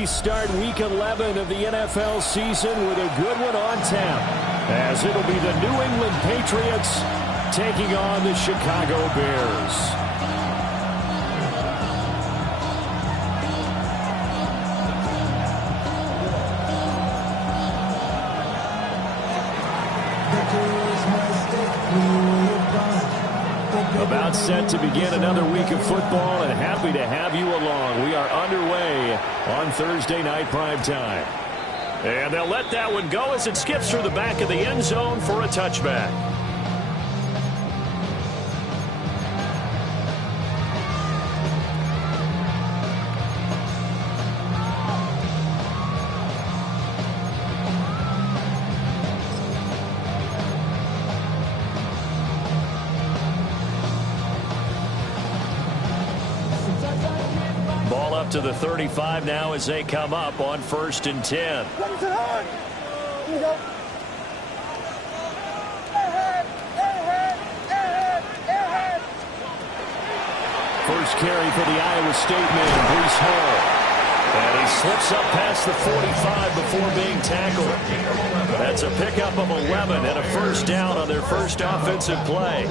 we start Week 11 of the NFL season with a good one on tap, as it'll be the New England Patriots taking on the Chicago Bears. About set to begin another week of football, and happy to have you along. We are underway on Thursday night primetime. And they'll let that one go as it skips through the back of the end zone for a touchback. To the 35 now as they come up on 1st and 10. First carry for the Iowa State man, Breece Hall. And he slips up past the 45 before being tackled. That's a pickup of 11 and a first down on their first offensive play.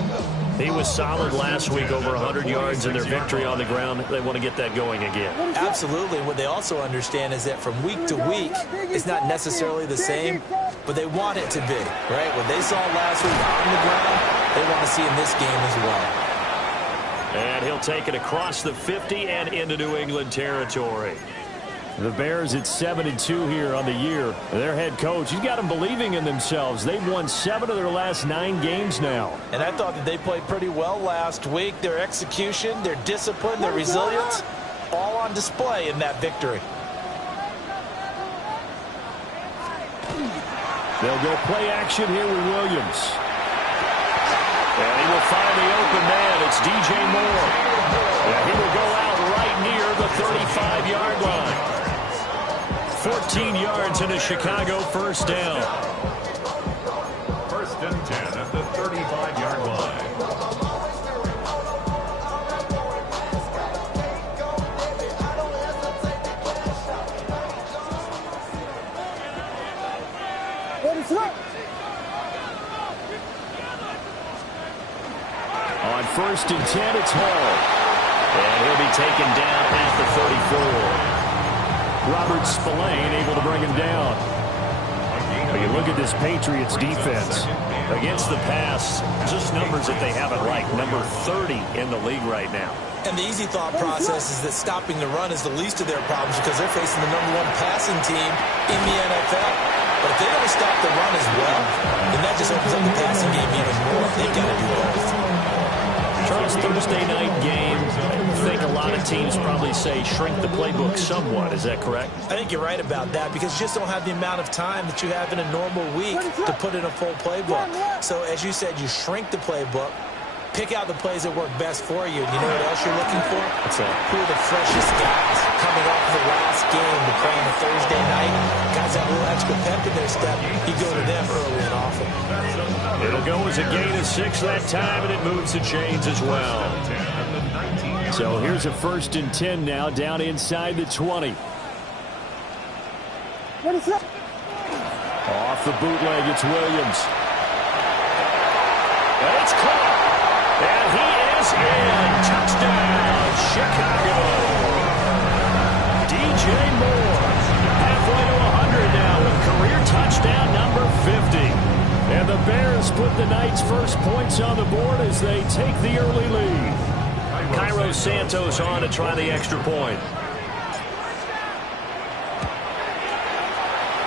He was solid last week, over 100 yards in their victory on the ground. They want to get that going again. Absolutely. What they also understand is that from week to week, it's not necessarily the same, but they want it to be, right? What they saw last week on the ground, they want to see in this game as well. And he'll take it across the 50 and into New England territory. The Bears at 7-2 here on the year. Their head coach, he's got them believing in themselves. They've won 7 of their last 9 games now. And I thought that they played pretty well last week. Their execution, their discipline, their resilience, all on display in that victory. They'll go play action here with Williams. And he will find the open man. It's DJ Moore. And he will go out right near the 35-yard line. 14 yards in a Chicago first down. 1st and 10 at the 35-yard line. On 1st and 10, it's Hall. And he'll be taken down at the 34. Robert Spillane able to bring him down. But you look at this Patriots defense. Against the pass, just numbers that they haven't liked. Number 30 in the league right now. And the easy thought process is that stopping the run is the least of their problems because they're facing the #1 passing team in the NFL. But if they don't stop the run as well, then that just opens up the passing game even more. They've got to do both. Charles, Thursday night game, I think a lot of teams probably say shrink the playbook somewhat. Is that correct? I think you're right about that because you just don't have the amount of time that you have in a normal week to put in a full playbook. So as you said, you shrink the playbook, pick out the plays that work best for you. And you know what else you're looking for? What's that? Who are the freshest guys coming off the last game to play on a Thursday night? Guys have a little extra pep in their step. You go to them early and often. It'll go as a gain of 6 that time, and it moves the chains as well. So here's a 1st and 10 now, down inside the 20. Off the bootleg, it's Williams. And it's caught. And he is in. Touchdown, Chicago. DJ Moore, halfway to 100 now with career touchdown number 50. And the Bears put the night's first points on the board as they take the early lead. Cairo Santos on to try the extra point.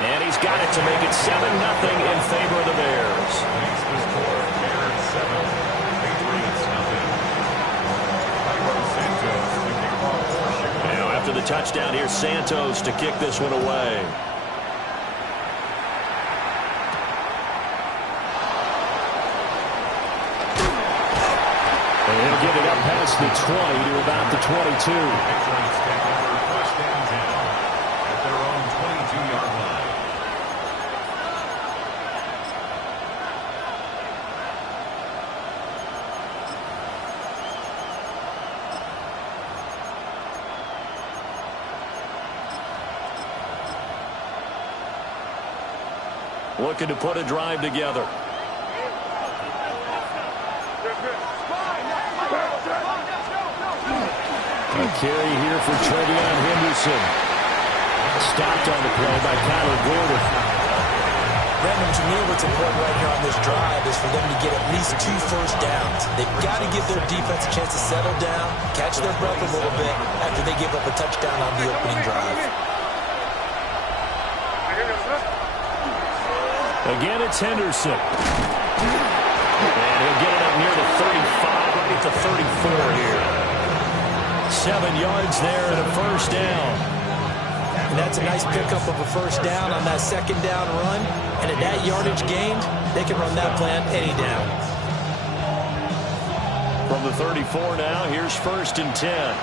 And he's got it to make it 7-0 in favor of the Bears. Now after the touchdown, here's Santos to kick this one away. And he'll get it up past the 20 to about the 22. looking to put a drive together. A carry here for Trevion Henderson. Stopped on the play by Kyler Gordon. Brandon, to me, what's important right here on this drive is for them to get at least 2 first downs. They've got to give their defense a chance to settle down, catch their breath a little bit after they give up a touchdown on the opening drive. Again, it's Henderson. And he'll get it up near the 35, right at the 34 here. 7 yards there and a first down. And that's a nice pickup of a first down on that second down run. And at that yardage gained, they can run that plan any down. From the 34 now, here's 1st and 10.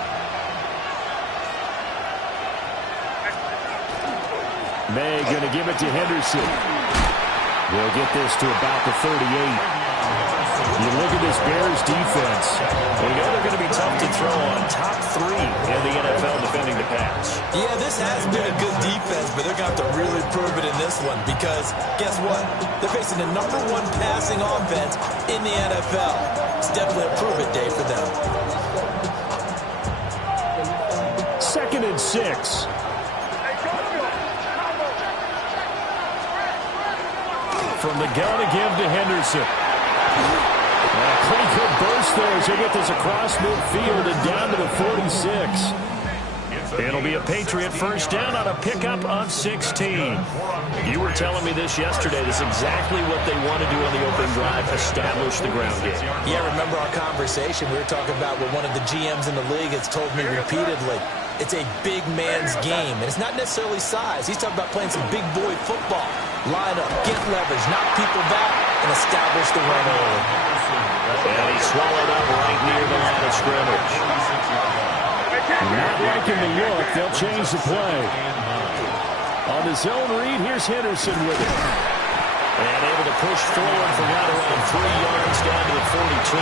May going to give it to Henderson. They'll get this to about the 38. You look at this Bears defense. We know they're going to be tough to throw on. Top 3 in the NFL defending the pass. Yeah, this has been a good defense, but they're going to have to really prove it in this one because guess what? They're facing the #1 passing offense in the NFL. It's definitely a prove-it day for them. 2nd and 6. From the gun to give to Henderson. And a pretty good burst there as they get this across midfield and down to the 46. It'll be a Patriot first down on a pickup of 16. You were telling me this yesterday. This is exactly what they want to do on the opening drive, establish the ground game. Yeah, remember our conversation? We were talking about what one of the GMs in the league has told me repeatedly. It's a big man's game, and it's not necessarily size. He's talking about playing some big boy football. Line up, get leverage, knock people back, and establish the run early. And he swallowed up right near the line of scrimmage. Not liking the look. They'll change the play. On the zone read, here's Henderson with it. And able to push forward from right around 3 yards down to the 42.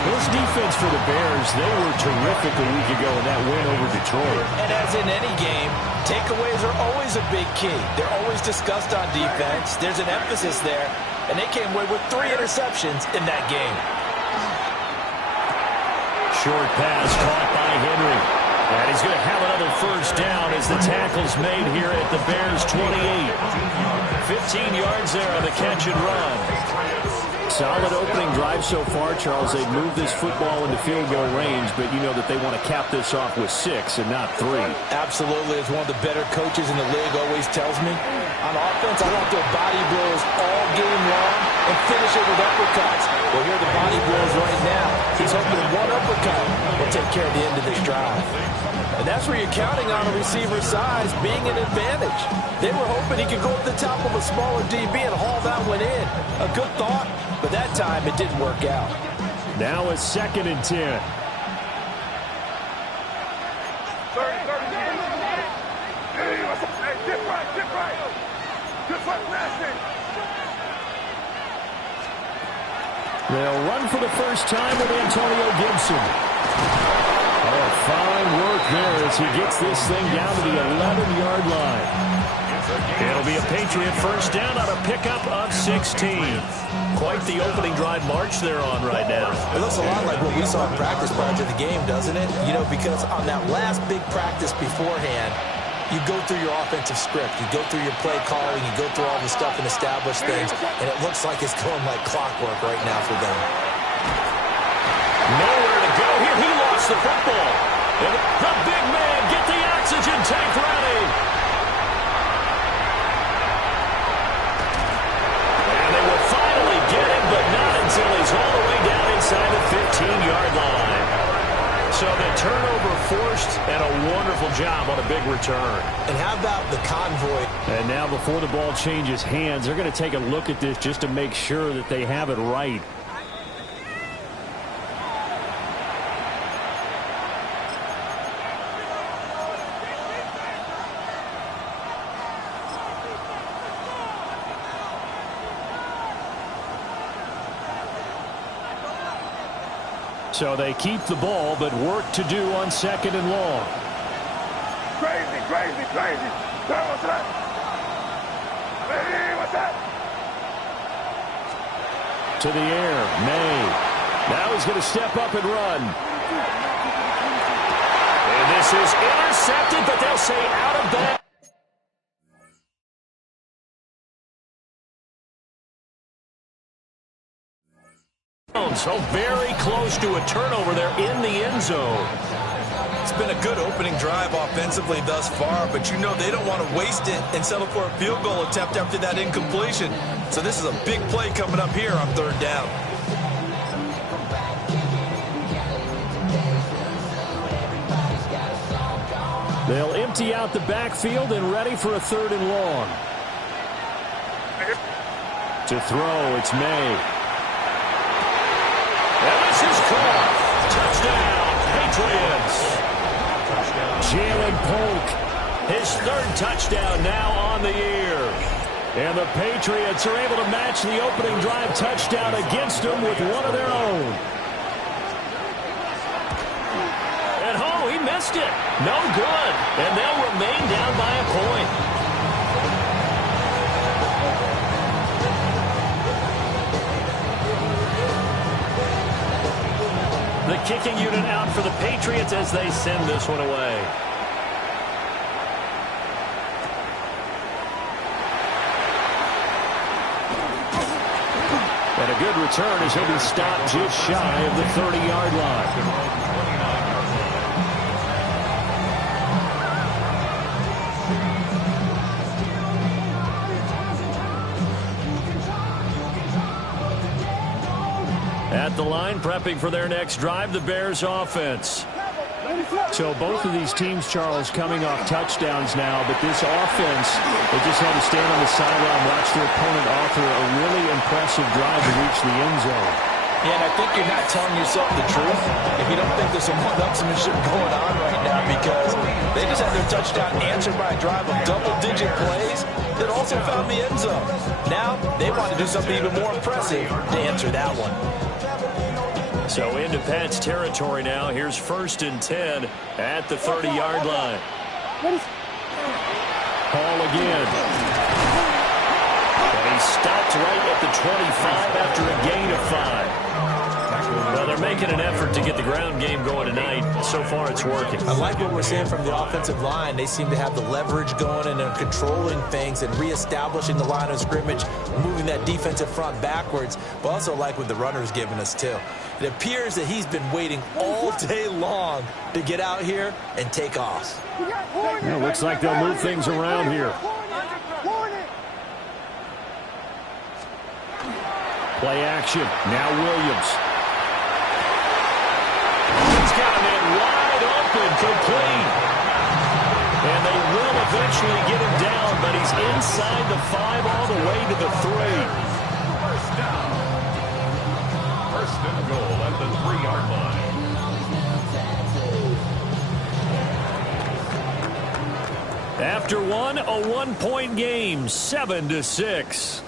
This defense for the Bears, they were terrific a week ago in that win over Detroit. And as in any game, takeaways are always a big key. They're always discussed on defense. There's an emphasis there, and they came away with 3 interceptions in that game. Short pass caught by Henry. And he's going to have another first down as the tackle's made here at the Bears' 28. 15 yards there on the catch and run. Solid opening drive so far, Charles. They've moved this football into field goal range, but you know that they want to cap this off with 6 and not 3. Absolutely. As one of the better coaches in the league always tells me, on offense, I want their body blows all game long and finish it with uppercuts. Well, here are the body blows right now. He's hoping that one uppercut will take care of the end of this drive. And that's where you're counting on a receiver's size being an advantage. They were hoping he could go up the top of a smaller DB and haul that one in. A good thought, but that time it didn't work out. Now it's 2nd and 10. They'll run for the first time with Antonio Gibson. Oh, fine work there as he gets this thing down to the 11-yard line. It'll be a Patriot first down on a pickup of 16. Quite the opening drive march they're on right now. It looks a lot like what we saw in practice prior to the game, doesn't it? You know, because on that last big practice beforehand, you go through your offensive script, you go through your play calling, you go through all the stuff and establish things, and it looks like it's going like clockwork right now for them. Nowhere to go here. He lost the football. And the big man, get the oxygen tank ready. And they will finally get him, but not until he's all the way down inside the 15-yard line. So the turnover forced and a wonderful job on a big return. And how about the convoy? And now before the ball changes hands, they're going to take a look at this just to make sure that they have it right. So they keep the ball, but work to do on 2nd and long. Crazy. To the air, May. Now he's going to step up and run. And this is intercepted, but they'll say out of bounds. So very close to a turnover there in the end zone. It's been a good opening drive offensively thus far, but you know they don't want to waste it and settle for a field goal attempt after that incompletion. So this is a big play coming up here on third down. They'll empty out the backfield and ready for a third and long. To throw, it's May. And this is caught. Touchdown, Patriots. Jalen Polk, his third touchdown now on the year. And the Patriots are able to match the opening drive touchdown against them with one of their own. And he missed it. No good. And they'll remain down by a point. The kicking unit out for the Patriots as they send this one away. And a good return as he'll be stopped just shy of the 30-yard line. At the line, prepping for their next drive, the Bears offense. So both of these teams, Charles, coming off touchdowns now, but this offense, they just had to stand on the sideline, watch their opponent offer a really impressive drive to reach the end zone. Yeah, and I think you're not telling yourself the truth if you don't think there's some one-upsmanship going on right now, because they just had their touchdown answered by a drive of double-digit plays that also found the end zone. Now they want to do something even more impressive to answer that one. So into Pat's territory now. Here's 1st and 10 at the 30-yard line. Hall again. And he stopped right at the 25 after a gain of 5. Well, they're making an effort to get the ground game going tonight. So far, it's working. I like what we're seeing from the offensive line. They seem to have the leverage going, and they're controlling things and reestablishing the line of scrimmage, moving that defensive front backwards, but also like what the runner's giving us, too. It appears that he's been waiting all day long to get out here and take off. Yeah, looks like they'll move things around here. Play action. Now Williams. He's got him in wide open, complete. And they will eventually get him down, but he's inside the 5 all the way to the 3. First down. First and goal at the 3-yard line. After one, a 1-point game, 7-6.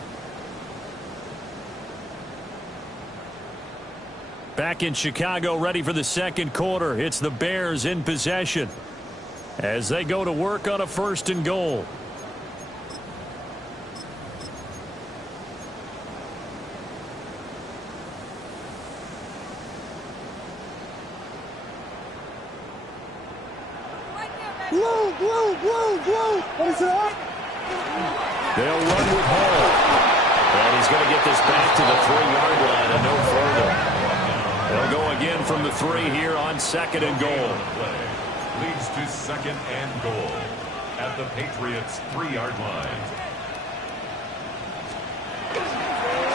Back in Chicago, ready for the second quarter. It's the Bears in possession as they go to work on a 1st and goal. What is that? They'll run with Hall. And he's going to get this back to the 3-yard line and no further. They'll go again from the 3 here on 2nd and goal. Leads to 2nd and goal at the Patriots' 3-yard line.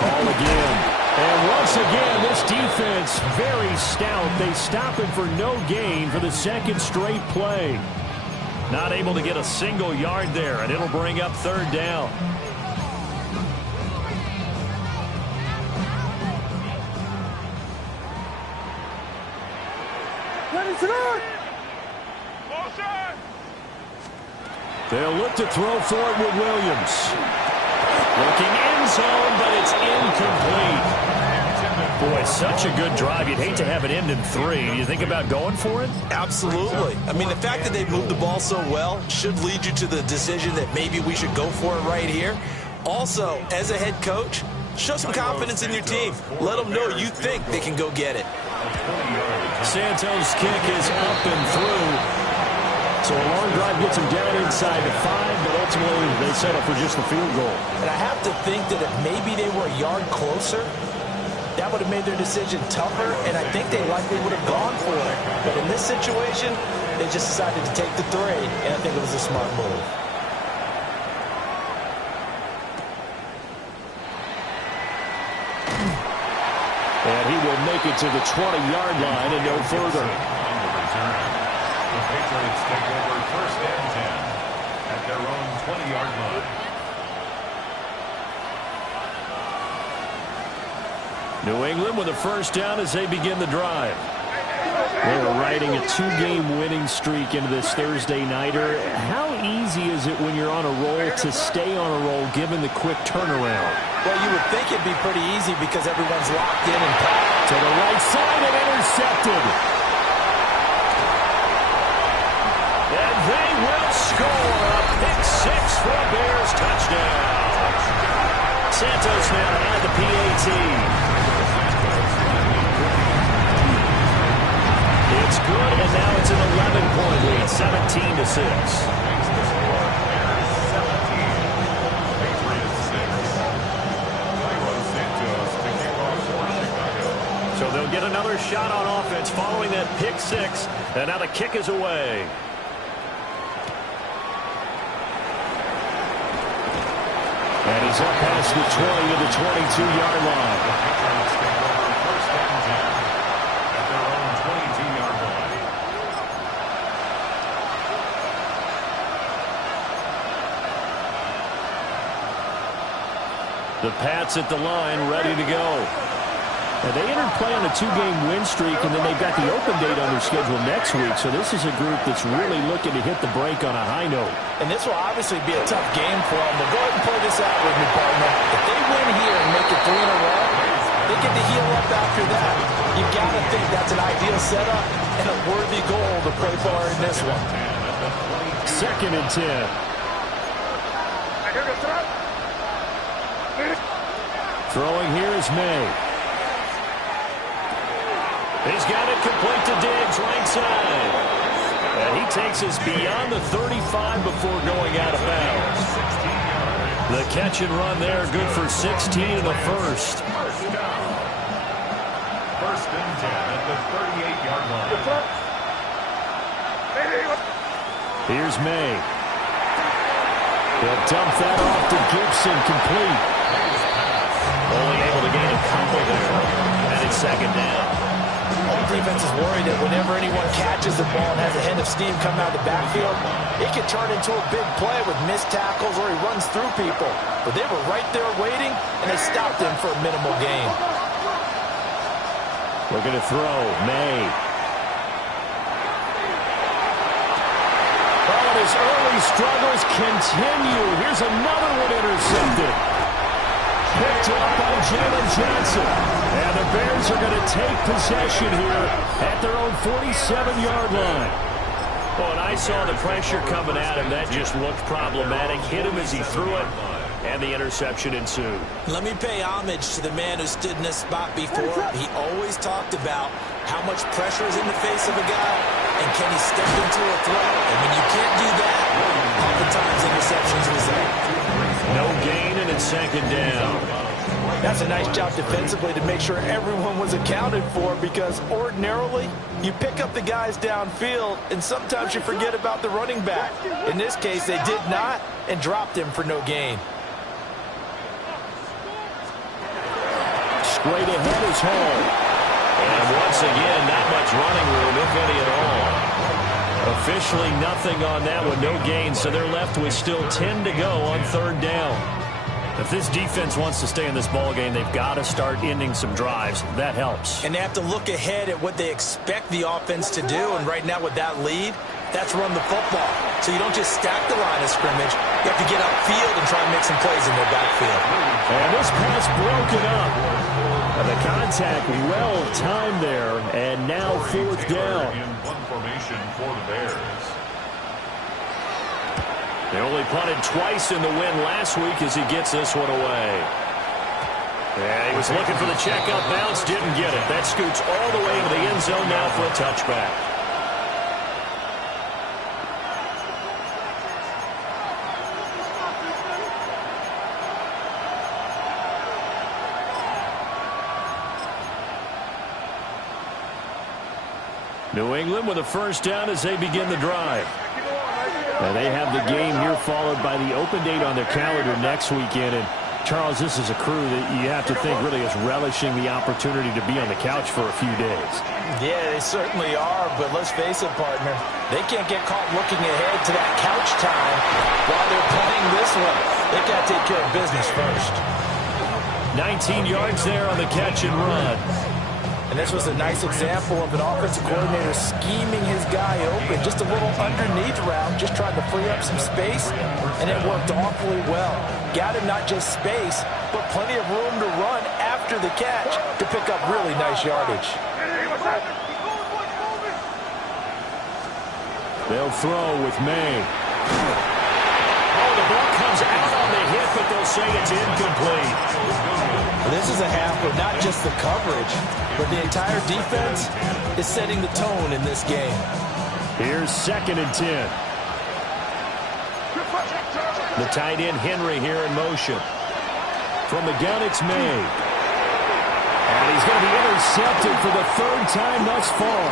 Hall again. And once again, this defense very stout. They stop him for no gain for the 2nd straight play. Not able to get a single yard there, and it'll bring up 3rd down. They'll look to throw for it with Williams. Looking end zone, but it's incomplete. Boy, such a good drive. You'd hate to have it end in 3. Do you think about going for it? Absolutely. I mean, the fact that they moved the ball so well should lead you to the decision that maybe we should go for it right here. Also, as a head coach, show some confidence in your team. Let them know you think they can go get it. Santos' kick is up and through. So a long drive gets them down inside the 5, but ultimately they settle for just the field goal. And I have to think that if maybe they were a yard closer, that would have made their decision tougher, and I think they likely would have gone for it. But in this situation, they just decided to take the 3, and I think it was a smart move. And he will make it to the 20-yard line and no further. The Patriots take over 1st and 10 at their own 20-yard line. New England with a first down as they begin the drive. They're riding a 2-game winning streak into this Thursday nighter. How easy is it when you're on a roll to stay on a roll given the quick turnaround? Well, you would think it'd be pretty easy because everyone's locked in and packed. To the right side and intercepted. And they will score a pick 6 for a Bears touchdown. Santos now had the PAT. It's good, and now it's an 11-point lead, 17-6. So they'll get another shot on offense following that pick 6, and now the kick is away. And he's up past the 20 to the 22-yard line. First and 10 at their own 22-yard line. The Pats at the line, ready to go. And they entered play on a 2-game win streak, and then they've got the open date on their schedule next week. So this is a group that's really looking to hit the break on a high note. And this will obviously be a tough game for them. But go ahead and play this out with me, partner. If they win here and make it 3 in a row, they get to heal up after that. You've got to think that's an ideal setup and a worthy goal to play for in this one. 2nd and 10. Throwing here is May. He's got it complete to Diggs, right side. And he takes us beyond the 35 before going out of bounds. The catch and run there, good for 16 in the first. First and 10 at the 38-yard line. Here's May. They'll dump that off to Gibson, complete. Only able to gain a couple there. And it's 2nd down. The defense is worried that whenever anyone catches the ball and has a head of steam coming out of the backfield, it can turn into a big play with missed tackles or he runs through people. But they were right there waiting, and they stopped him for a minimal gain. Looking to throw, May. Oh, and his early struggles continue. Here's another one intercepted. Picked up by Jalen Johnson. And the Bears are going to take possession here at their own 47-yard line. Well, and I saw the pressure coming at him. That just looked problematic. Hit him as he threw it, and the interception ensued. Let me pay homage to the man who stood in this spot before. He always talked about how much pressure is in the face of a guy, and can he step into a throw. And when you can't do that, oftentimes interceptions result. No gain, and it's 2nd down. That's a nice job defensively to make sure everyone was accounted for, because ordinarily you pick up the guys downfield and sometimes you forget about the running back. In this case, they did not and dropped him for no gain. Straight ahead is Hall. And once again, not much running room, if any at all. Officially nothing on that one, no gain, so they're left with still 10 to go on 3rd down. If this defense wants to stay in this ballgame, they've got to start ending some drives. That helps. And they have to look ahead at what they expect the offense to do, and right now with that lead, that's run the football. So you don't just stack the line of scrimmage. You have to get upfield and try and make some plays in their backfield. And this pass broken up. And the contact well timed there, and now 4th down. In one formation for the Bears. They only punted twice in the win last week as he gets this one away. Yeah, he was looking for the checkout bounce, didn't get it. That scoots all the way into the end zone now for a touchback. New England with a first down as they begin the drive. Now they have the game here followed by the open date on their calendar next weekend. And Charles, this is a crew that you have to think really is relishing the opportunity to be on the couch for a few days. Yeah, they certainly are, but let's face it, partner. They can't get caught looking ahead to that couch time while they're playing this one. They got to take care of business first. 19 yards there on the catch and run. And this was a nice example of an offensive coordinator scheming his guy open. Just a little underneath route, just trying to free up some space, and it worked awfully well. Got him not just space, but plenty of room to run after the catch to pick up really nice yardage. They'll throw with May. Oh, the ball comes out on the hit, but they'll say it's incomplete. This is a half where not just the coverage, but the entire defense is setting the tone in this game. Here's 2nd and 10. The tight end Henry here in motion. From the gun, it's May. And he's going to be intercepted for the 3rd time thus far.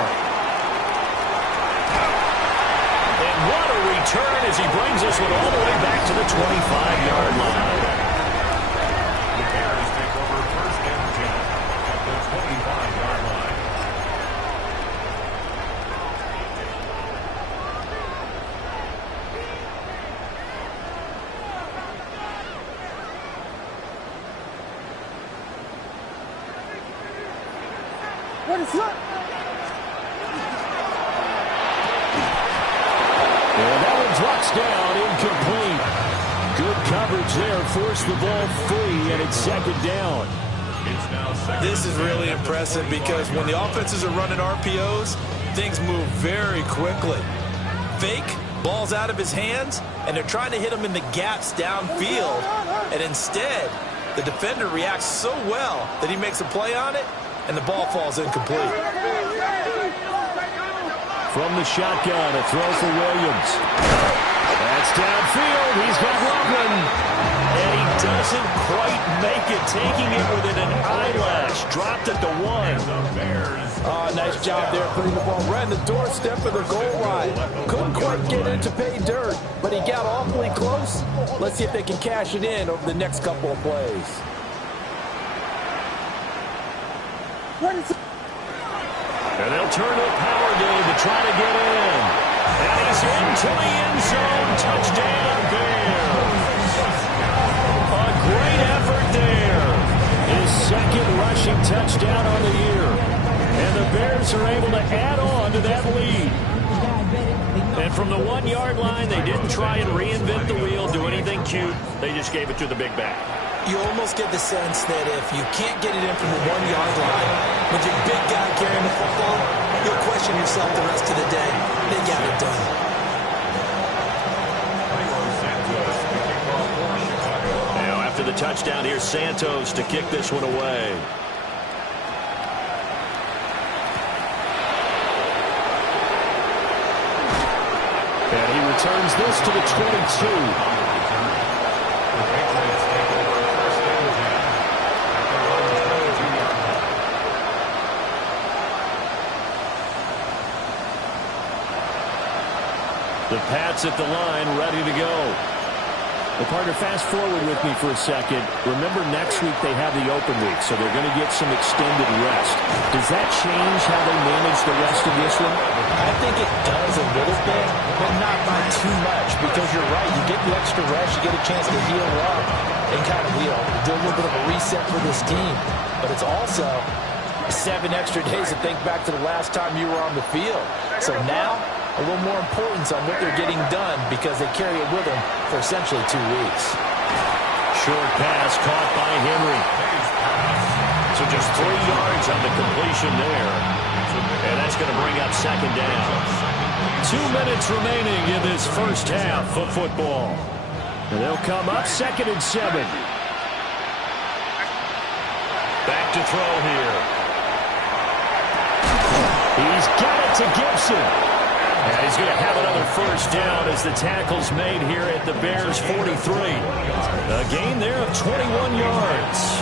And what a return as he brings this one all the way back to the 25-yard line. The Bears take over 1st and 10 at the 25-yard line. What is that? And that one drops down, incomplete. Good coverage there, forced the ball free, and it's 2nd down. It's now 2nd. This is really impressive because when the offenses are running RPOs, things move very quickly. Fake, ball's out of his hands, and they're trying to hit him in the gaps downfield. And instead, the defender reacts so well that he makes a play on it, and the ball falls incomplete. From the shotgun, a throw for Williams. That's downfield. He's got Loveland. And he doesn't quite make it, taking it within an eyelash. Dropped at the 1. Oh, nice job there putting the ball right in the doorstep of the goal line. Couldn't quite get in to pay dirt, but he got awfully close. Let's see if they can cash it in over the next couple of plays. And they'll turn to a power game to try to get in. And he's into the end zone. Touchdown, Bears. A great effort there. His 2nd rushing touchdown on the year. And the Bears are able to add on to that lead. And from the 1-yard line, they didn't try and reinvent the wheel, do anything cute. They just gave it to the big back. You almost get the sense that if you can't get it in from the 1-yard line, with your big guy carrying the football, you'll question yourself the rest of the day. They got it done. Now, after the touchdown, here's Santos to kick this one away. And he returns this to the 22. The Pats at the line, ready to go. Well, partner, fast forward with me for a second. Remember, next week they have the open week, so they're going to get some extended rest. Does that change how they manage the rest of this one? I think it does a little bit, but not by too much, because you're right. You get the extra rest, you get a chance to heal up and kind of, do a little bit of a reset for this team. But it's also 7 extra days to think back to the last time you were on the field. So now, a little more importance on what they're getting done because they carry it with them for essentially 2 weeks. Short pass caught by Henry. So just 3 yards on the completion there. And that's going to bring up 2nd down. 2 minutes remaining in this first half of football. And they'll come up 2nd and 7. Back to throw here. He's got it to Gibson. And he's going to have another first down as the tackle's made here at the Bears' 43. A gain there of 21 yards.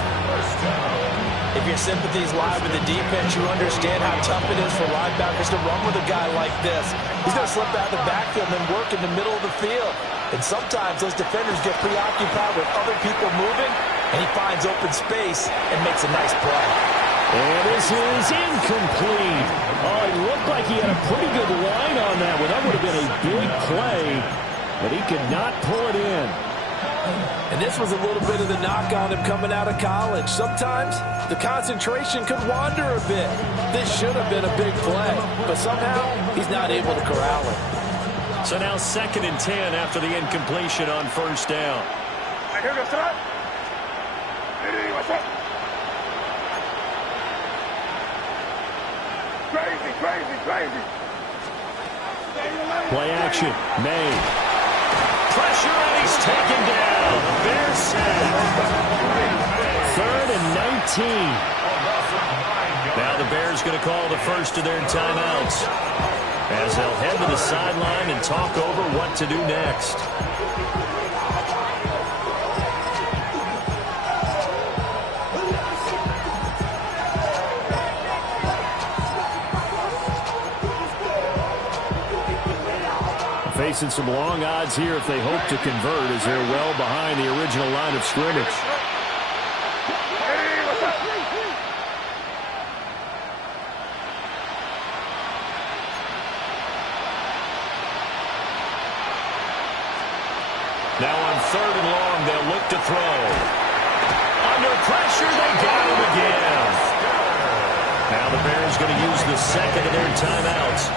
If your sympathies lie with the defense, you understand how tough it is for linebackers to run with a guy like this. He's going to slip out of the backfield and then work in the middle of the field. And sometimes those defenders get preoccupied with other people moving, and he finds open space and makes a nice play. And this is incomplete. Oh, it looked like he had a pretty good line on that one. That would have been a big play, but he could not pull it in. And this was a little bit of the knock on him coming out of college. Sometimes the concentration could wander a bit. This should have been a big play, but somehow he's not able to corral it. So now 2nd and 10 after the incompletion on first down. Crazy. Play action. May. Pressure, and he's taken down. The Bears sack. 3rd and 19. Now the Bears going to call the first of their timeouts as they'll head to the sideline and talk over what to do next. Facing some long odds here if they hope to convert, as they're well behind the original line of scrimmage. Now on 3rd and long, they'll look to throw. Under pressure, they got him again. Now the Bears going to use the 2nd of their timeouts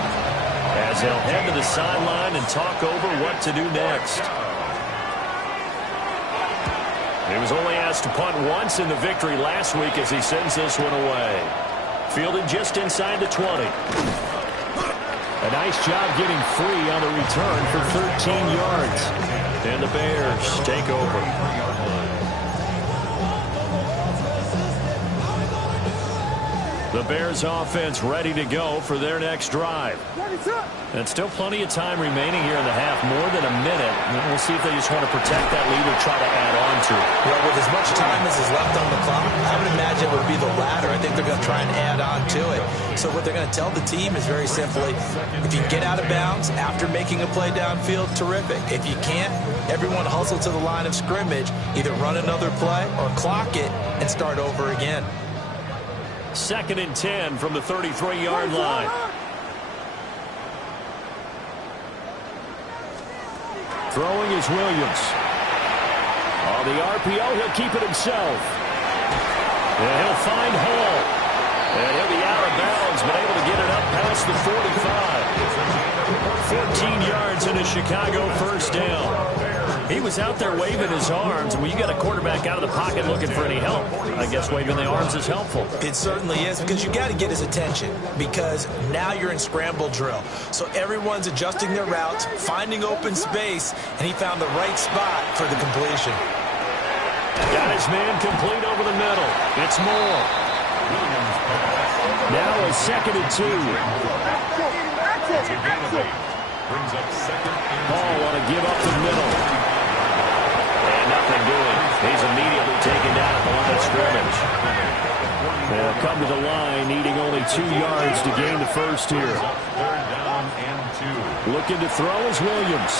as they'll head to the sideline and talk over what to do next. He was only asked to punt once in the victory last week as he sends this one away. Fielded just inside the 20. A nice job getting free on the return for 13 yards. And the Bears take over. The Bears offense ready to go for their next drive. And still plenty of time remaining here in the half, more than a minute. We'll see if they just want to protect that lead or try to add on to it. Well, with as much time as is left on the clock, I would imagine it would be the latter. I think they're going to try and add on to it. So what they're going to tell the team is very simply, if you get out of bounds after making a play downfield, terrific. If you can't, everyone hustle to the line of scrimmage, either run another play or clock it and start over again. 2nd and 10 from the 33-yard line. Throwing is Williams. On the RPO, he'll keep it himself. And he'll find Hall. And he'll be out of bounds, but able to get it up past the 45. 14 yards and a Chicago first down. He was out there waving his arms, and when you got a quarterback out of the pocket looking for any help, I guess waving the arms is helpful. It certainly is, because you got to get his attention, because now you're in scramble drill. So everyone's adjusting their routes, finding open space, and he found the right spot for the completion. Got his man complete over the middle. It's Moore. Now a 2nd and 2. Brings up 2nd and 2. Paul want to give up the middle. And nothing doing. He's immediately taken down at the line of scrimmage. They'll come to the line, needing only 2 yards to gain the first here. 3rd down and 2. Looking to throw is Williams.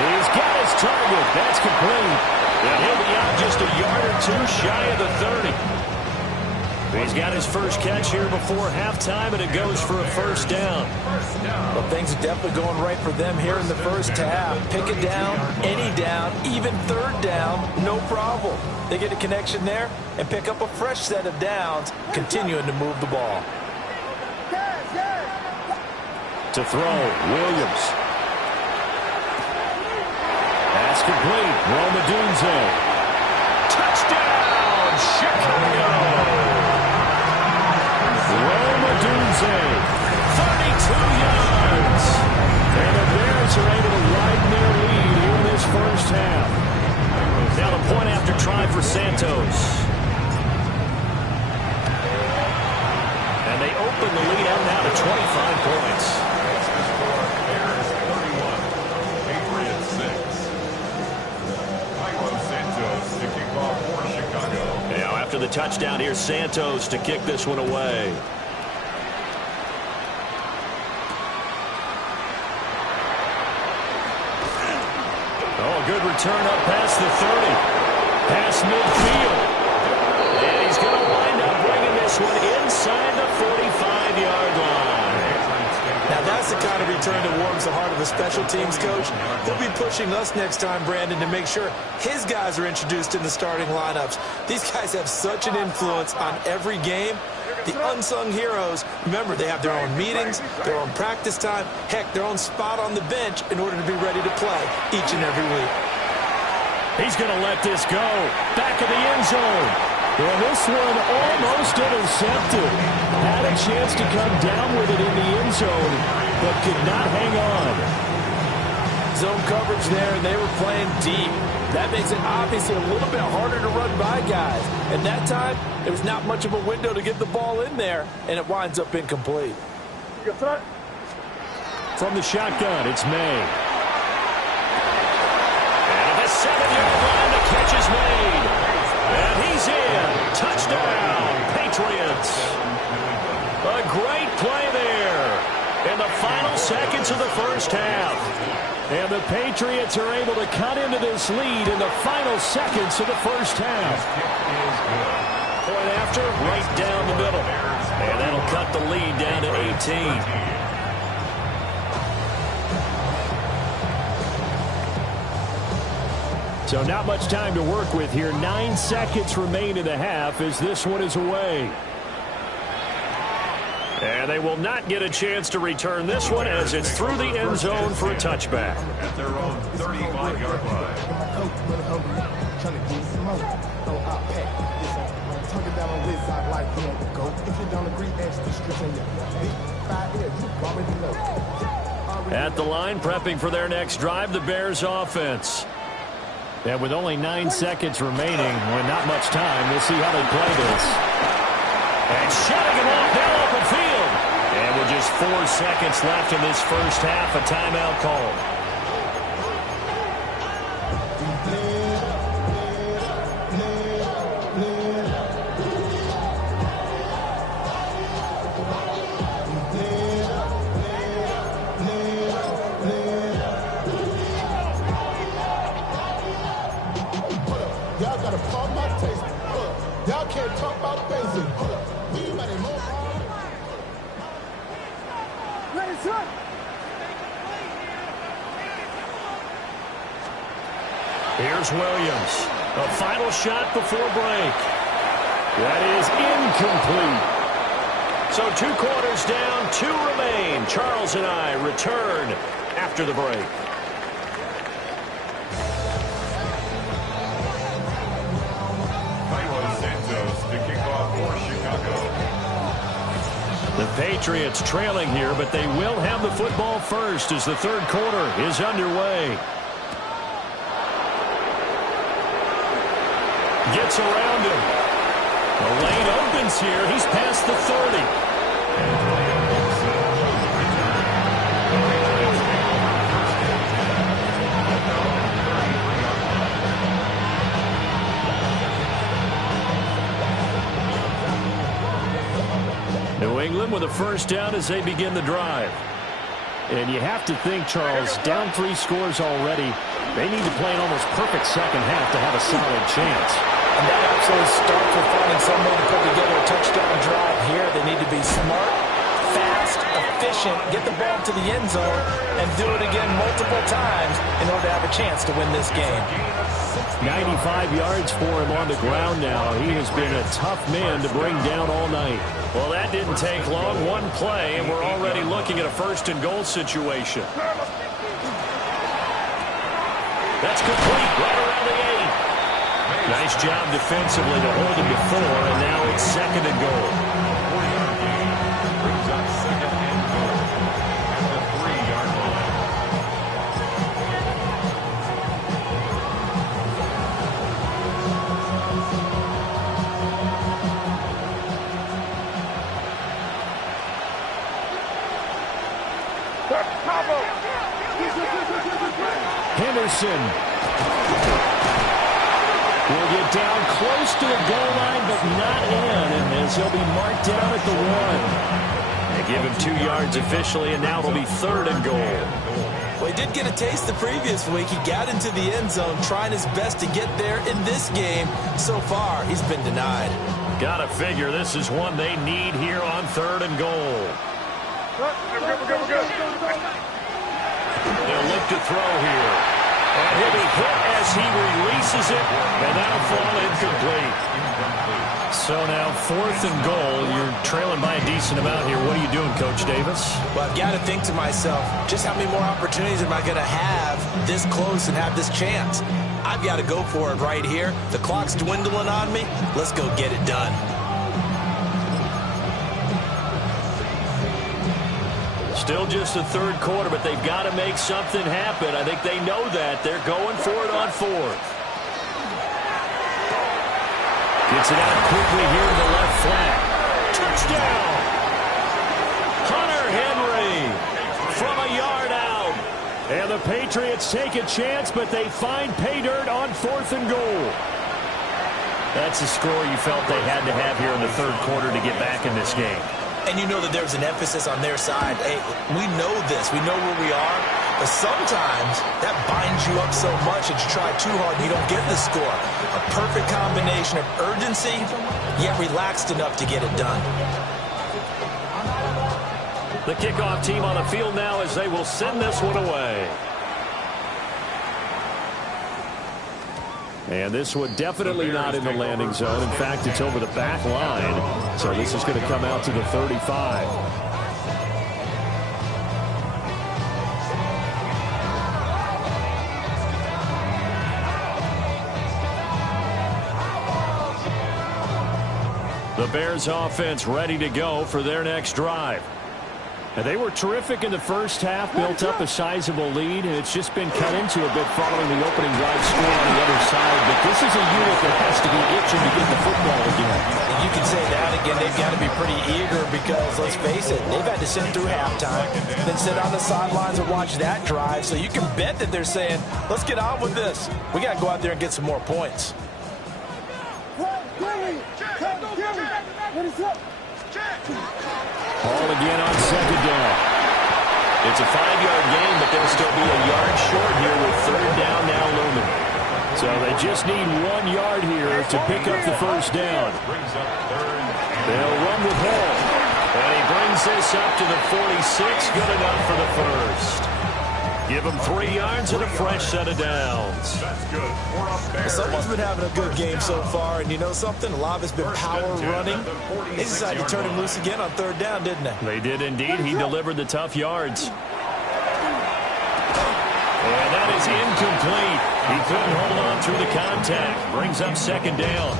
He's got his target. That's complete. And he'll be out just a yard or two shy of the 30. He's got his first catch here before halftime, and it goes for a first down. Well, things are definitely going right for them here in the first half. Pick it down, any down, even 3rd down, no problem. They get a connection there and pick up a fresh set of downs, continuing to move the ball. To throw, Williams. That's complete. Rome Odunze. Touchdown, Chicago! Rome Odunze, 32 yards. And the Bears are able to widen their lead here in this first half. Now the point after try for Santos. And they open the lead out now to 25 points. Bears 31, Patriots 6. Carlos Santos to kick off for Chicago. Now after the touchdown, here's Santos to kick this one away. Oh, good return up past the 30. Past midfield. And he's going to wind up bringing this one inside the 45-yard line. Now that's the kind of return that warms the heart of a special teams coach. He'll be pushing us next time, Brandon, to make sure his guys are introduced in the starting lineups. These guys have such an influence on every game. The unsung heroes, remember, they have their own meetings, their own practice time, heck, their own spot on the bench in order to be ready to play each and every week. He's going to let this go. Back of the end zone. Well, this one almost intercepted. Had a chance to come down with it in the end zone, but could not hang on. Zone coverage there, and they were playing deep. That makes it obviously a little bit harder to run by guys. And that time, there was not much of a window to get the ball in there, and it winds up incomplete. From the shotgun, it's May. And at the 7-yard line, the catch is made. And he's in. Touchdown, Patriots. A great play there in the final seconds of the first half. And the Patriots are able to cut into this lead in the final seconds of the first half. Point after, right down the middle. And that'll cut the lead down to 18. So not much time to work with here. 9 seconds remain in the half as this one is away. And they will not get a chance to return this one as it's through the end zone for a touchback. At their own 35-yard line. At the line, prepping for their next drive, the Bears offense. And with only 9 seconds remaining, with not much time, we'll see how they play this. And shutting him off down open field. And with just 4 seconds left in this first half, a timeout called. Y'all gotta pump my taste. Y'all can't talk about basic. Here's Williams. A final shot before break. That is incomplete. So 2 quarters down, 2 remain. Charles and I return after the break. Carlos Santos to kick off for Chicago. The Patriots trailing here, but they will have the football first as the third quarter is underway. Gets around him. The lane opens here. He's past the 30. New England with a first down as they begin the drive. And you have to think, Charles, down 3 scores already. They need to play an almost perfect second half to have a solid chance. And that absolutely starts with finding some way to put together a touchdown drive here. They need to be smart, fast, efficient, get the ball to the end zone, and do it again multiple times in order to have a chance to win this game. 95 yards for him on the ground now. He has been a tough man to bring down all night. Well, that didn't take long. 1 play, and we're already looking at a first-and-goal situation. That's complete right around the 8. Nice job defensively to hold him to 4, and now it's 2nd and goal. Henderson will get down close to the goal line, but not in, and as he'll be marked down at the 1. They give him 2 yards officially, and now it'll be 3rd and goal. Well, he did get a taste the previous week. He got into the end zone, trying his best to get there in this game. So far, he's been denied. Gotta figure this is one they need here on 3rd and goal. They'll look to throw here. And he'll be hit as he releases it, and that'll fall incomplete. So now 4th and goal. You're trailing by a decent amount here. What are you doing, Coach Davis? Well, I've got to think to myself, just how many more opportunities am I going to have this close and have this chance? I've got to go for it right here. The clock's dwindling on me. Let's go get it done. Still just the 3rd quarter, but they've got to make something happen. I think they know that. They're going for it on 4th. Gets it out quickly here to the left flat. Touchdown! Hunter Henry from a yard out. And the Patriots take a chance, but they find pay dirt on 4th and goal. That's the score you felt they had to have here in the 3rd quarter to get back in this game. And you know that there's an emphasis on their side. Hey, we know this. We know where we are. But sometimes that binds you up so much that you try too hard and you don't get the score. A perfect combination of urgency, yet relaxed enough to get it done. The kickoff team on the field now as they will send this one away. And this one definitely not in the landing zone. In fact, it's over the back line. So this is going to come out to the 35. The Bears offense ready to go for their next drive. And they were terrific in the first half, built up a sizable lead, and it's just been cut into a bit following the opening drive score on the other side. But this is a unit that has to be itching to get the football again. And you can say that again. They've got to be pretty eager because, let's face it, they've had to sit through halftime, then sit on the sidelines and watch that drive. So you can bet that they're saying, let's get on with this. We got to go out there and get some more points. Ball again on 2nd down. It's a 5-yard gain, but they'll still be a yard short here with 3rd down now looming. So they just need 1 yard here to pick up the 1st down. They'll run with Hall. And he brings this up to the 46. Good enough for the 1st. Give him 3 yards and a fresh set of downs. That's good. Someone's been having a good game so far, and you know something? A lot of it's been power running. They decided to turn him loose again on 3rd down, didn't they? They did indeed. He delivered the tough yards. And that is incomplete. He couldn't hold on through the contact. Brings up 2nd down.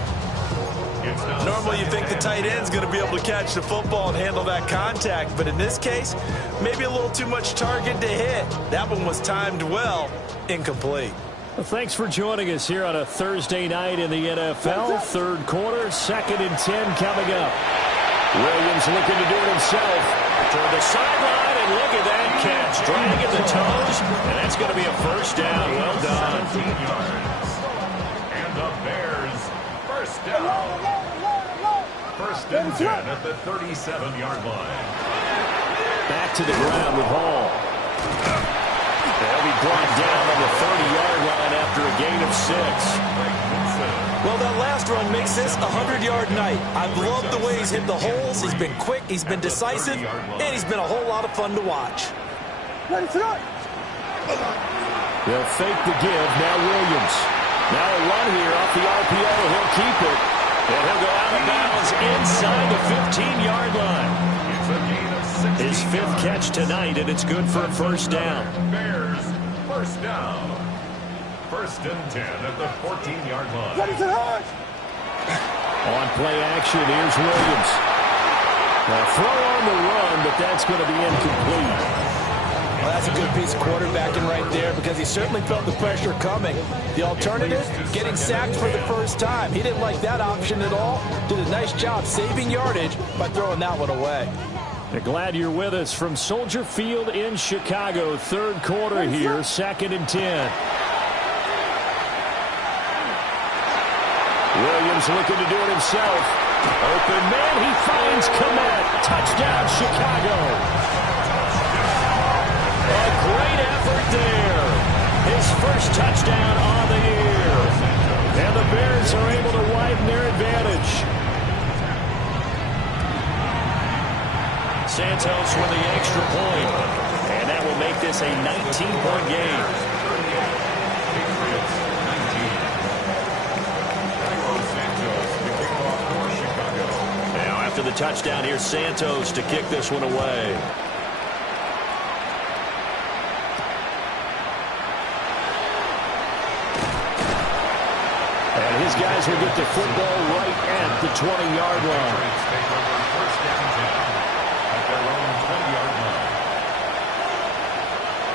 Normally you think the tight end's going to be able to catch the football and handle that contact, but in this case, maybe a little too much target to hit. That one was timed well. Incomplete. Well, thanks for joining us here on a Thursday night in the NFL. 3rd quarter, 2nd and 10 coming up. Williams looking to do it himself. Toward the sideline, and look at that catch. Dragging the toes, and that's going to be a 1st down. Well done. And the Bears, 1st down. 1st and 10 at the 37-yard line. Back to the ground with Hall. They'll be brought down on the 30-yard line after a gain of 6. Well, that last run makes this a 100-yard night. I've loved the way he's hit the holes. He's been quick, he's been decisive, and he's been a whole lot of fun to watch. They'll fake the give. Now Williams. Now a run here off the RPO. He'll keep it. And he'll go out of bounds inside the 15-yard line. It's a gain of 16 His 5th catch tonight, and it's good for a 1st down. Bears, 1st down. 1st and 10 at the 14-yard line. On play action, here's Williams. Now throw on the run, but that's going to be incomplete. Well, that's a good piece of quarterbacking right there because he certainly felt the pressure coming. The alternative, getting sacked for the 1st time. He didn't like that option at all. Did a nice job saving yardage by throwing that one away. Glad you're with us from Soldier Field in Chicago. Third quarter here, 2nd and 10. Williams looking to do it himself. Open man, he finds Kmet. Touchdown, Chicago. A great effort there. His first touchdown on the year. And the Bears are able to widen their advantage. Santos with the extra point. And that will make this a 19-point game. Now after the touchdown, here's Santos to kick this one away. And his guys will get the football right at the 20-yard line. First down 10 at their own 20-yard line.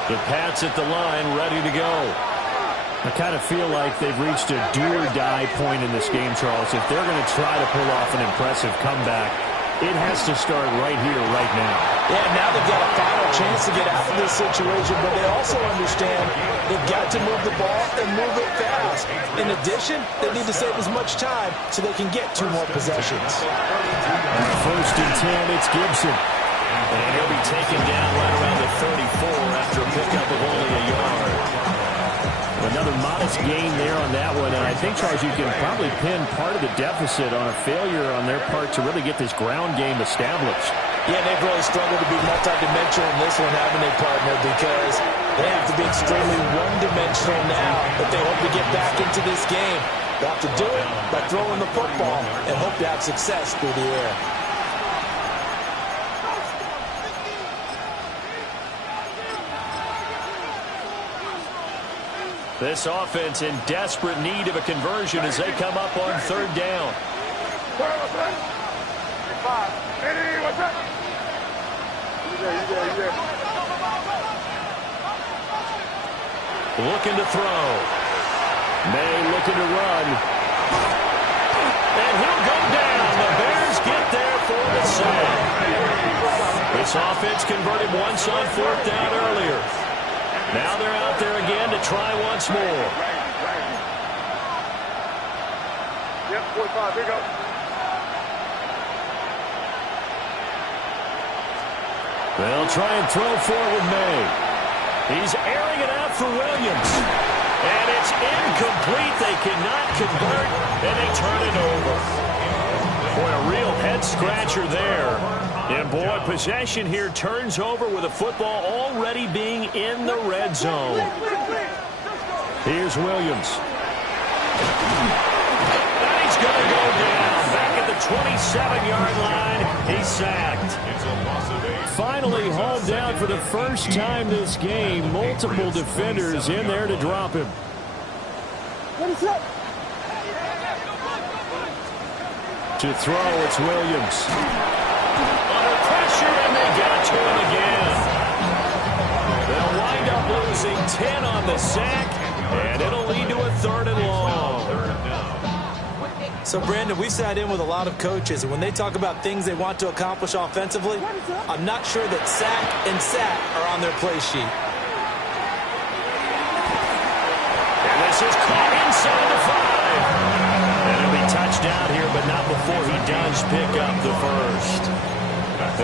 The Pats at the line, ready to go. I kind of feel like they've reached a do-or-die point in this game, Charles. If they're going to try to pull off an impressive comeback, it has to start right here, right now. Yeah, now they've got a final chance to get out of this situation, but they also understand they've got to move the ball and move it fast. In addition, they need to save as much time so they can get 2 more possessions. First and 10, it's Gibson. And he'll be taken down right around the 34 after a pickup of only a yard. Another modest gain there on that one, and I think, Charles, you can probably pin part of the deficit on a failure on their part to really get this ground game established. Yeah, they've really struggled to be multidimensional in this one, haven't they, partner? Because they have to be extremely one-dimensional now if they hope to get back into this game. They have to do it by throwing the football and hope to have success through the air. This offense in desperate need of a conversion as they come up on 3rd down. Looking to throw. May looking to run. And he'll go down. The Bears get there for the sack. This offense converted once on 4th down earlier. Now they're out there again to try once more. Yep, 45, here we go. They'll try and throw forward May. He's airing it out for Williams. And it's incomplete. They cannot convert, and they turn it over. Boy, a real head-scratcher there. And, boy, possession here turns over with a football already being in the red zone. Here's Williams. And he's going to go down. Back at the 27-yard line, he's sacked. Finally hauled down for the first time this game. Multiple defenders in there to drop him. To throw, it's Williams. Under pressure, and they get to him again. They'll wind up losing 10 on the sack, and it'll lead to a 3rd and long. So, Brandon, we sat in with a lot of coaches, and when they talk about things they want to accomplish offensively, I'm not sure that sack and sack are on their play sheet. And this is caught inside the 5. And he'll be touched down here, but not before he does pick up the first.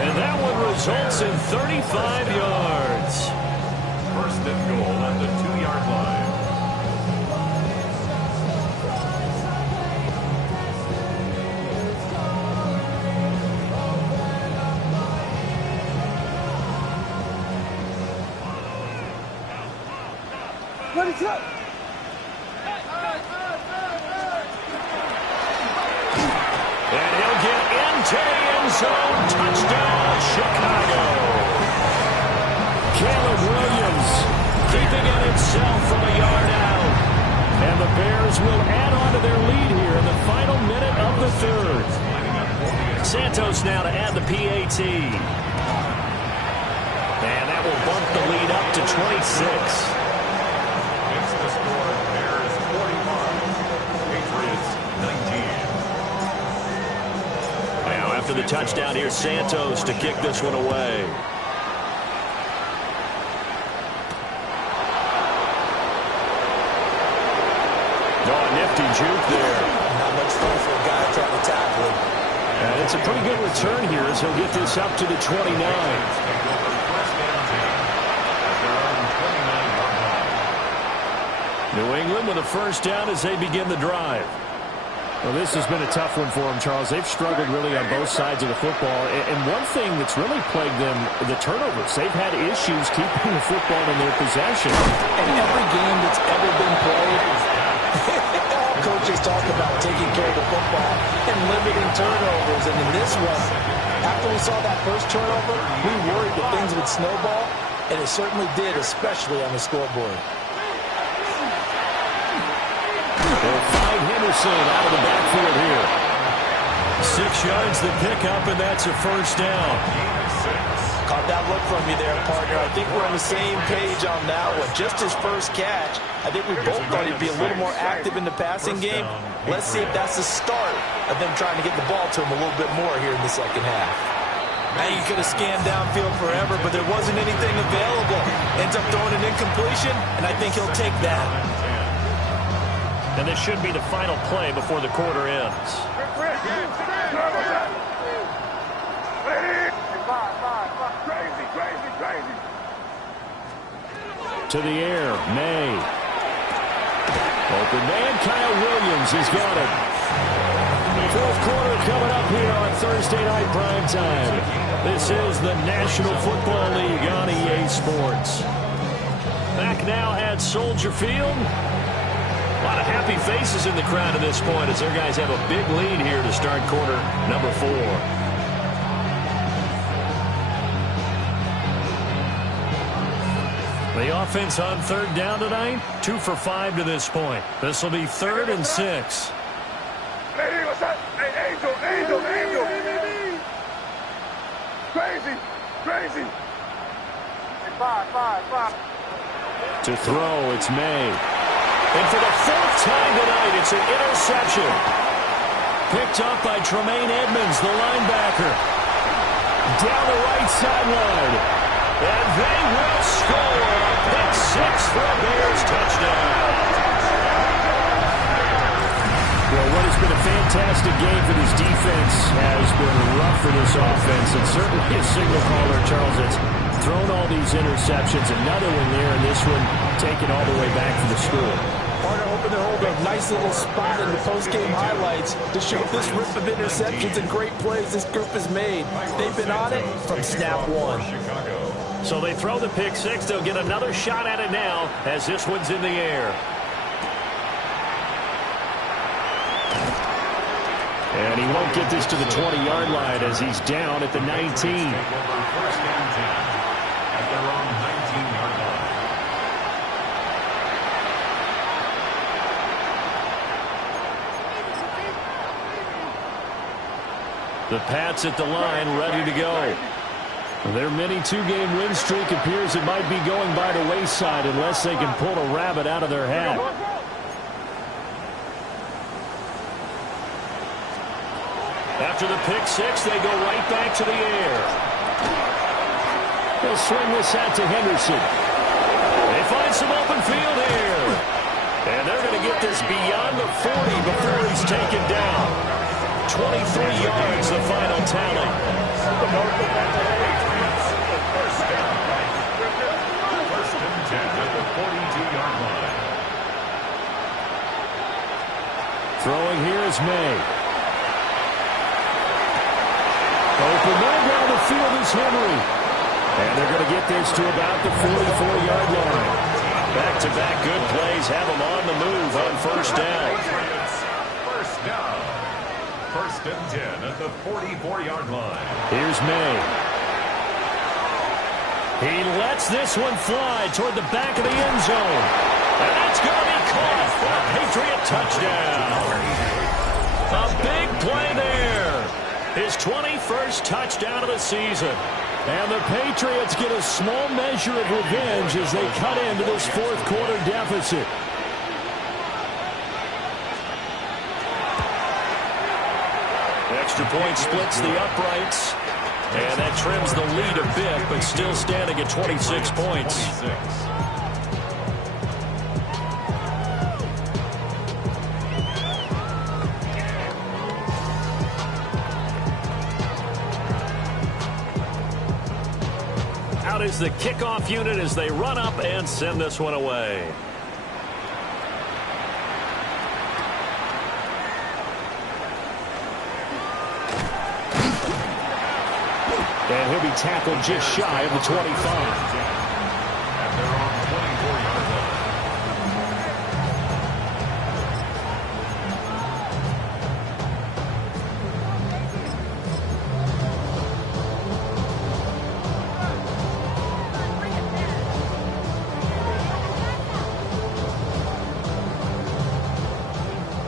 And that one results in 35 yards. 1st and goal at the 2-yard line. What is up? And he'll get into the end zone. Touchdown, Chicago. Caleb Williams keeping it himself from a yard out. And the Bears will add on to their lead here in the final minute of the 3rd. Santos now to add the PAT. And that will bump the lead up to 26. It's the score. Bears 45, Patriots 19. Now after the touchdown. Here's Santos to kick this one away. Oh, nifty juke there. Not much fun for a guy trying to tackle him. And it's a pretty good return here as he'll get this up to the 29. New England with a first down as they begin the drive. Well, this has been a tough one for them, Charles. They've struggled really on both sides of the football. And one thing that's really plagued them, the turnovers. They've had issues keeping the football in their possession. And every game that's ever been played, all coaches talk about taking care of the football and limiting turnovers. And in this one, after we saw that first turnover, we worried that things would snowball. And it certainly did, especially on the scoreboard. They'll find Henderson out of the backfield here. 6 yards the pickup, and that's a first down. Caught that look from you there, partner. I think we're on the same page on that one. Just his first catch, I think we both thought he'd be a little more active in the passing game. Let's see if that's the start of them trying to get the ball to him a little bit more here in the second half. Now you could have scanned downfield forever, but there wasn't anything available. Ends up throwing an incompletion, and I think he'll take that. And this should be the final play before the quarter ends. To the air, May. Open man, Kyle Williams has got it. Fourth quarter coming up here on Thursday night primetime. This is the National Football League on EA Sports. Back now at Soldier Field. A lot of happy faces in the crowd at this point as their guys have a big lead here to start quarter number 4. The offense on third down tonight, 2 for 5 to this point. This will be 3rd and 6. Hey, what's that? Hey, Angel. Crazy. Hey, five. To throw, it's May. And for the 4th time tonight, it's an interception. Picked up by Tremaine Edmonds, the linebacker. Down the right sideline. And they will score. Pick 6 for a Bears touchdown. Well, what has been a fantastic game for this defense has been rough for this offense. And certainly a signal caller, Charles, that's thrown all these interceptions. Another one there, and this one taken all the way back for the score. Partner hoping to hold a nice little spot in the post-game highlights to show this rip of interceptions and great plays this group has made. They've been on it from snap 1. So they throw the pick 6. They'll get another shot at it now as this one's in the air. And he won't get this to the 20-yard line as he's down at the 19. First and 10 at their own 19-yard line. The Pats at the line, ready to go. Their mini 2-game win streak appears it might be going by the wayside unless they can pull a rabbit out of their hat. After the pick 6, they go right back to the air. They'll swing this out to Henderson. They find some open field here. And they're going to get this beyond the 40 before he's taken down. 23 yards, the final tally. First and 10 at the 42-yard line. Throwing here is May. Open man down the field is Henry. And they're going to get this to about the 44-yard line. Back-to-back good plays have them on the move on first down. First down. First and 10 at the 44-yard line. Here's May. He lets this one fly toward the back of the end zone. And that's going to be caught for a Patriot touchdown. A big play there. His 21st touchdown of the season. And the Patriots get a small measure of revenge as they cut into this fourth quarter deficit. extra point splits the uprights. And that trims the lead a bit, but still standing at 26 points. 26. Out is the kickoff unit as they run up and send this one away. And he'll be tackled just shy of the 25. At their own 24-yard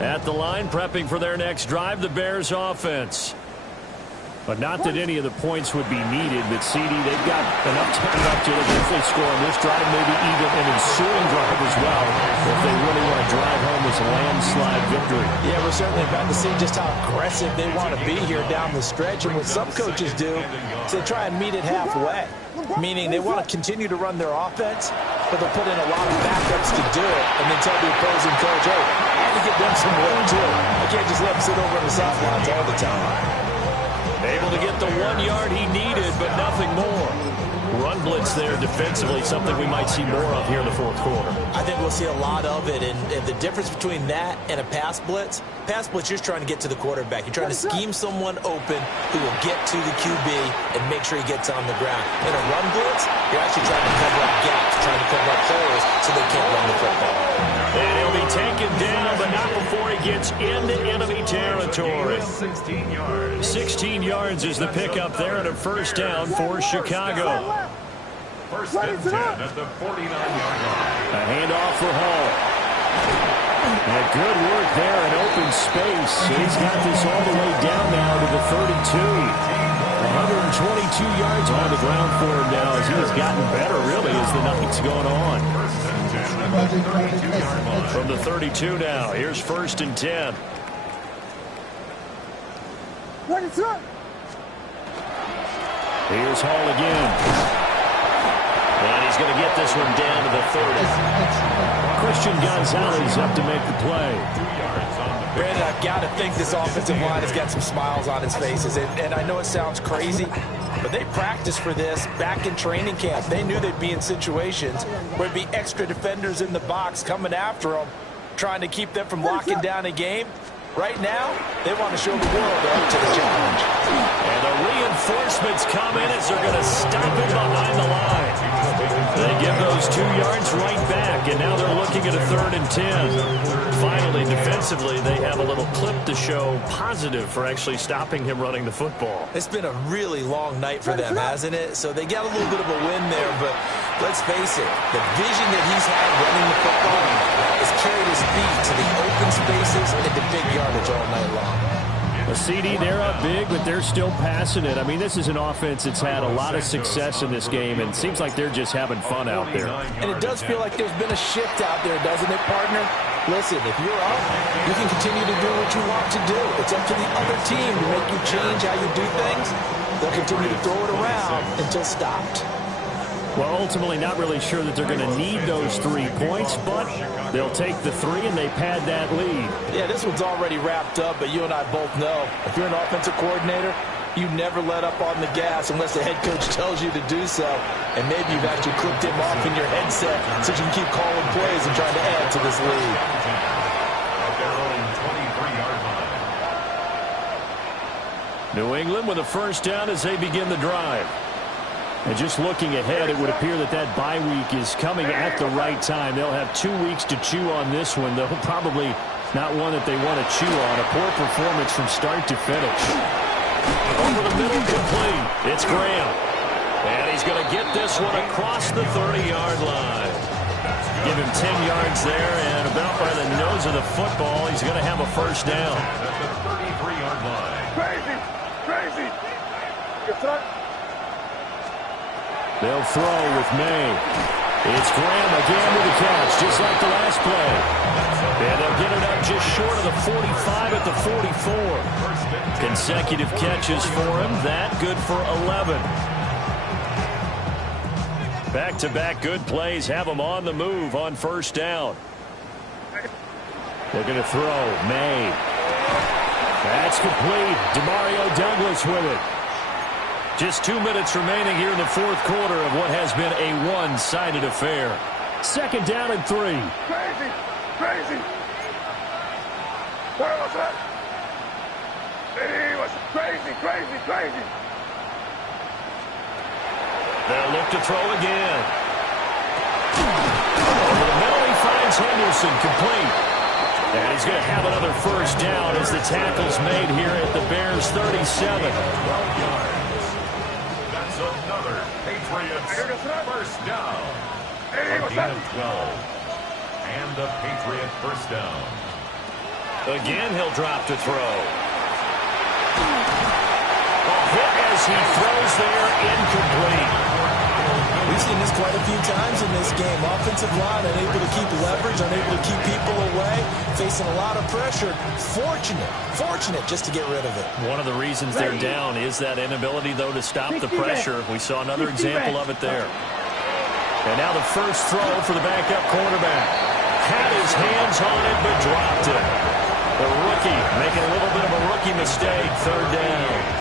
line. At the line, prepping for their next drive, the Bears offense. But not that any of the points would be needed, but CD, they've got enough time up to eventually score on this drive, maybe even an ensuing drive as well, if they really want to drive home this landslide victory. Yeah, we're certainly about to see just how aggressive they want to be here down the stretch. And what some coaches do is they try and meet it halfway, meaning they want to continue to run their offense, but they'll put in a lot of backups to do it, and then tell the opposing coach, hey, I have to get them some work too. I can't just let them sit over on the sidelines all the time. Able to get the 1 yard he needed, but nothing more. Run blitz there defensively, something we might see more of here in the fourth quarter. I think we'll see a lot of it, and the difference between that and a pass blitz, you're just trying to get to the quarterback. You're trying to scheme someone open who will get to the QB and make sure he gets on the ground. In a run blitz, you're actually trying to cover up gaps, trying to cover up holes so they can't run the football. And he'll be taken down, but not before he gets into enemy territory. 16 yards. 16 yards is the pickup there, and a first down for Chicago. First and 10 at the 49-yard line. A handoff for Hall. And good work there in open space. He's got this all the way down now to the 32. 122 yards on the ground for him now as he has gotten better, really, as the night's going on. First and 10 at the 32-yard line. From the 32 now, here's first and 10. Here's Hall again. And he's going to get this one down to the 30. Christian Gonzalez up to make the play. 2 yards on the pick. Brandon, I've got to think this offensive line has got some smiles on its faces. And I know it sounds crazy, but they practiced for this back in training camp. They knew they'd be in situations where there'd be extra defenders in the box coming after them, trying to keep them from locking down a game. Right now, they want to show the world they're up to the challenge. And the reinforcements come in as they're going to stop him behind the line. They give those 2 yards right back, and now they're looking at a 3rd and 10. Finally, defensively, they have a little clip to show positive for actually stopping him running the football. It's been a really long night for them, hasn't it? So they got a little bit of a win there, but let's face it, the vision that he's had running the football has carried his feet to the open spaces and the big yardage all night long. A CD, they're up big, but they're still passing it. I mean, this is an offense that's had a lot of success in this game, and it seems like they're just having fun out there. And it does feel like there's been a shift out there, doesn't it, partner? Listen, if you're up, you can continue to do what you want to do. It's up to the other team to make you change how you do things. They'll continue to throw it around until stopped. Well, ultimately, not really sure that they're going to need those 3 points, but they'll take the 3 and they pad that lead. Yeah, this one's already wrapped up, but you and I both know if you're an offensive coordinator, you never let up on the gas unless the head coach tells you to do so. And maybe you've actually clipped him off in your headset so you can keep calling plays and trying to add to this lead. At their own 23-yard line. New England with a first down as they begin the drive. And just looking ahead, it would appear that that bye week is coming at the right time. They'll have 2 weeks to chew on this one, though probably not one that they want to chew on. A poor performance from start to finish. Over the middle, complete. It's Graham. And he's going to get this one across the 30-yard line. Give him 10 yards there, and about by the nose of the football, he's going to have a first down. At the 33-yard line. Crazy. Good try. They'll throw with May. It's Graham again with a catch, just like the last play. And they'll get it up just short of the 45 at the 44. Consecutive catches for him. That good for 11. Back-to-back good plays have him on the move on first down. Looking to throw. May. That's complete. Demario Douglas with it. Just 2 minutes remaining here in the fourth quarter of what has been a one-sided affair. Second down and 3. Crazy. Where was that? It was crazy. They'll look to throw again. Over the middle, he finds Henderson, complete. And he's going to have another first down as the tackle's made here at the Bears' 37. 12 yards. That's another Patriots first down. A gain of 12. And the Patriot first down. Again, he'll drop to throw. A hit as he throws there, incomplete. We've seen this quite a few times in this game. Offensive line unable to keep leverage, unable to keep people away, facing a lot of pressure. Fortunate just to get rid of it. One of the reasons they're down is that inability, though, to stop the pressure. We saw another example of it there. And now the first throw for the backup quarterback. Had his hands on it, but dropped it. The rookie making a little bit of a rookie mistake, third down.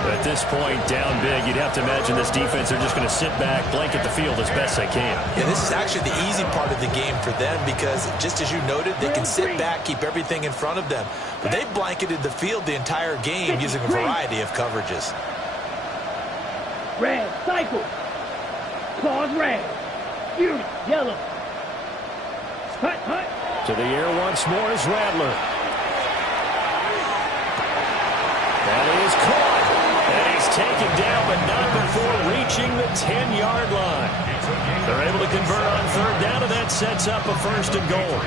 At this point, down big, you'd have to imagine this defense, they're just going to sit back, blanket the field as best they can. Yeah, this is actually the easy part of the game for them because, just as you noted, they can sit back, keep everything in front of them. But they blanketed the field the entire game using a variety of coverages. Red, cycle. Claws red. Fury, yellow. Hut. To the air once more is Rattler. That is caught. And he's taken down, but not before reaching the 10-yard line. They're able to convert on third down, and that sets up a first and goal.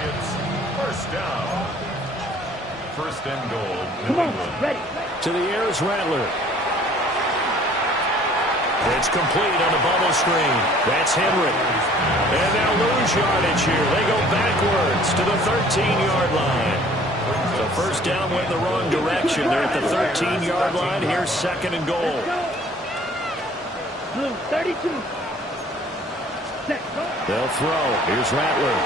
First down. First and goal. Come on, ready. To the air is Rattler. It's complete on the bubble screen. That's Henry. And now lose yardage here. They go backwards to the 13-yard line. So first down went in the wrong direction. They're at the 13-yard line. Here's second and goal. Blue, 32. They'll throw. Here's Rattler.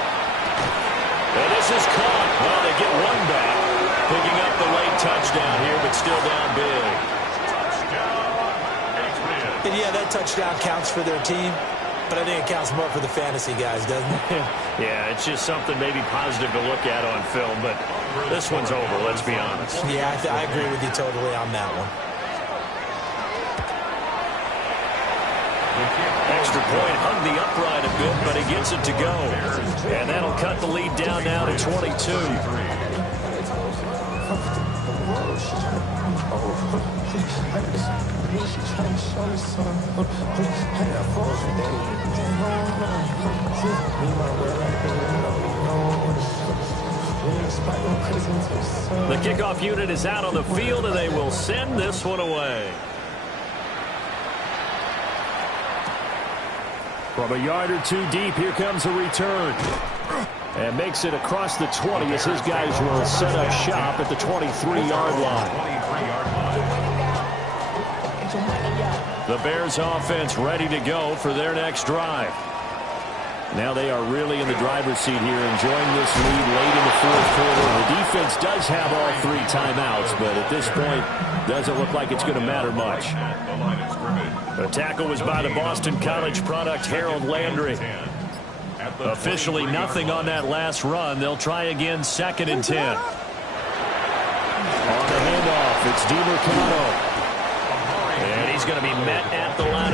And this is caught. Well, they get one back. Picking up the late touchdown here, but still down big. And yeah, that touchdown counts for their team, but I think it counts more for the fantasy guys, doesn't it? Yeah, it's just something maybe positive to look at on film, but this one's over, let's be honest. Yeah, I agree with you totally on that one. Extra point hung the upright a bit, but he gets it to go. And that'll cut the lead down now to 22. The kickoff unit is out on the field, and they will send this one away. From a yard or two deep, here comes a return. And makes it across the 20 as his guys will set up shop at the 23-yard line. The Bears offense ready to go for their next drive. Now they are really in the driver's seat here, enjoying this lead late in the fourth quarter. The defense does have all 3 timeouts, but at this point, doesn't look like it's going to matter much. The tackle was by the Boston College product, Harold Landry. Officially nothing on that last run. They'll try again, second and 10. On the handoff, it's DiMercado. And he's going to be met at the line.